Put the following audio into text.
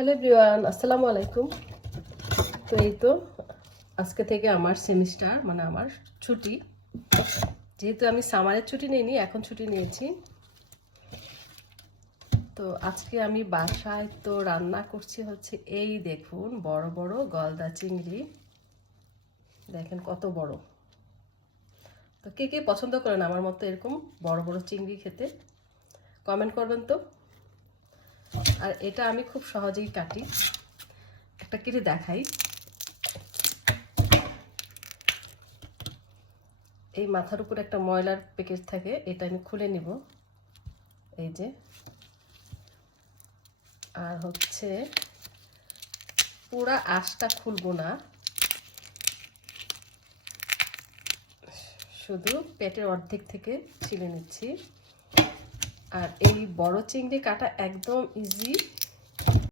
Hello everyone, আসসালামু আলাইকুম। তো এই তো আজকে থেকে আমার সেমিস্টার, মানে আমার ছুটি। যেহেতু আমি সামারের ছুটি নিইনি, এখন ছুটি নিয়েছি। তো আজকে আমি বাসায় তো রান্না করছি হচ্ছে এই দেখুন, বড় বড় গলদা চিংড়ি। দেখেন কত বড়। তো কে কে পছন্দ করেন আমার মতো এরকম বড় বড় চিংড়ি খেতে? কমেন্ট করবেন তো। আর এটা আমি খুব সহজেই কাটি, একটা কেটে দেখাই। এই মাথার উপর একটা ময়লার প্যাকেট থাকে, এটা আমি খুলে নিব, এই যে। আর হচ্ছে পুরা আঁশটা খুলবো না, শুধু পেটের অর্ধেক থেকে ছিলে নিচ্ছি। আর এই বড় চিংড়ি কাটা একদম ইজি,